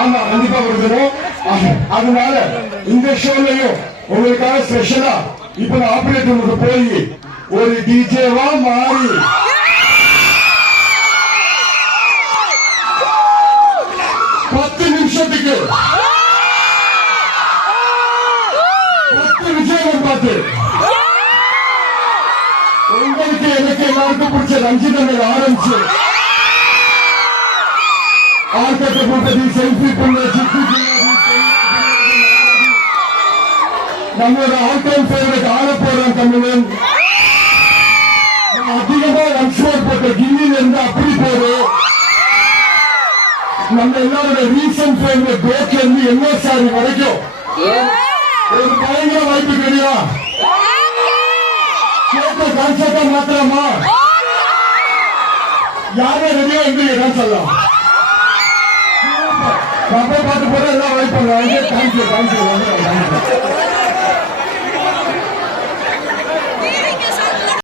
ஆமா கண்டிப்பா கொடுக்கணும். அதனால இந்த ஷோலையும் உங்களுக்காக ஸ்பெஷலா இப்ப ஆபரேட்டருக்கு போய் ஒரு டிஜேவா மாறி 10 நிமிஷத்துக்கு 10 விஷயம் பார்த்து உங்களுக்கு எனக்கு எல்லாருக்கும் பிடிச்ச ரஞ்சிதனை ஆரம்பிச்சு ஆர்கத்தை போட்டது செல்ஃபி பண்ண சித்தி நம்மளோட ஆல் டைம் ஃபேவரட் ஆட போறோம் தமிழன் அதிகமா ரன்ஸ்கோர் போட்ட கில்லில இருந்து அப்படி போறோம். நம்ம எல்லாரோட ரீசன்ட் ஃபேவரட் கோட்ல இருந்து எம்எஸ்ஆர் வரைக்கும் ஒரு பயங்கர வாய்ப்பு கிடையா கேட்ட கான்செப்டா மாத்திரமா யாரே ரெடியா இருந்து இடம் சொல்லலாம். பாட்டு போட எல்லாம் வாய்ப்பு. தேங்க்யூ.